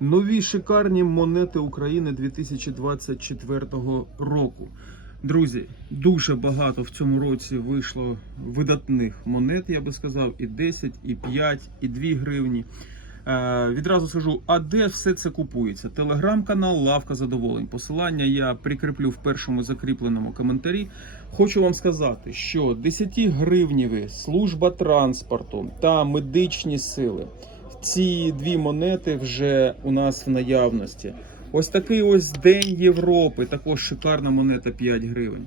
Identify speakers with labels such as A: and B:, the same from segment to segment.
A: Нові шикарні монети України 2024 року. Друзі, дуже багато в цьому році вийшло видатних монет, я би сказав, і 10, і 5, і 2 гривні. Е, відразу скажу, а де все це купується? Телеграм-канал Лавка Задоволень. Посилання я прикріплю в першому закріпленому коментарі. Хочу вам сказати, що 10 гривніві служба транспорту та медичні сили. Ці дві монети вже у нас в наявності. Ось такий ось День Європи, також шикарна монета 5 гривень.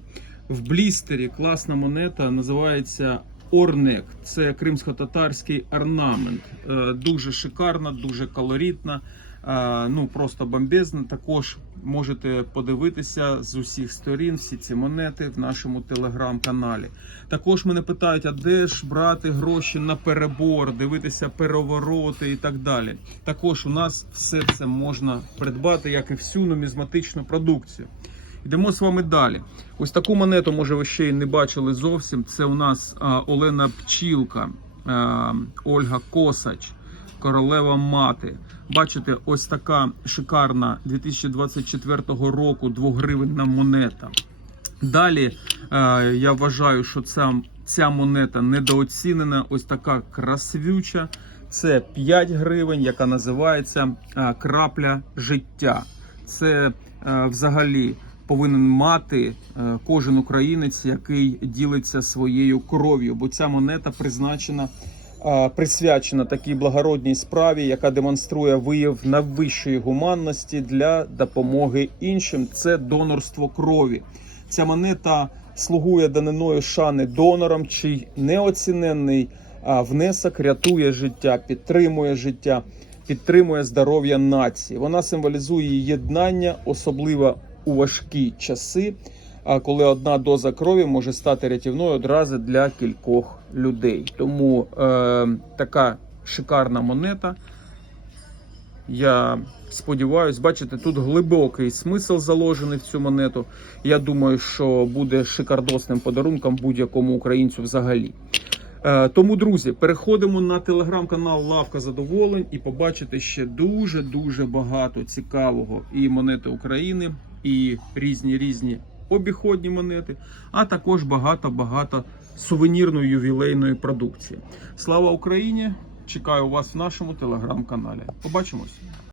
A: В блістері класна монета називається Орнек. Це кримсько-татарський орнамент. Е, Дуже шикарна, дуже колоритна. Е, Ну просто бомбезна. Також можете подивитися з усіх сторін всі ці монети в нашому телеграм-каналі. Також мене питають, а де ж брати гроші на перебор, дивитися перевороти і так далі. Також у нас все це можна придбати, як і всю нумізматичну продукцію. Йдемо з вами далі. Ось таку монету, може, ви ще й не бачили зовсім. Це у нас а, Олена Пчілка, а, Ольга Косач, Королева Мати. Бачите, ось така шикарна 2024 року двогривенна монета. Далі е, я вважаю, що ця, ця монета недооцінена. Ось така красивюча. Це 5 гривень, яка називається е, крапля життя. Це е, взагалі повинен мати е, кожен українець, який ділиться своєю кров'ю, бо ця монета призначена. Присвячена такій благородній справі, яка демонструє вияв найвищої гуманності для допомоги іншим. Це донорство крові. Ця монета слугує даниною шани донорам, чий неоціненний внесок рятує життя, підтримує життя, підтримує здоров'я нації. Вона символізує єднання, особливо у важкі часи, коли одна доза крові може стати рятівною одразу для кількох людей. Тому е, така шикарна монета. Я сподіваюся, бачите, тут глибокий смисл заложений в цю монету. Я думаю, що буде шикардосним подарунком будь-якому українцю взагалі. Е, Тому, друзі, переходимо на телеграм-канал Лавка Задоволень і побачите ще дуже дуже багато цікавого і монети України, і різні різні обіходні монети, а також багато-багато сувенірної ювілейної продукції. Слава Україні! Чекаю вас в нашому телеграм-каналі. Побачимось!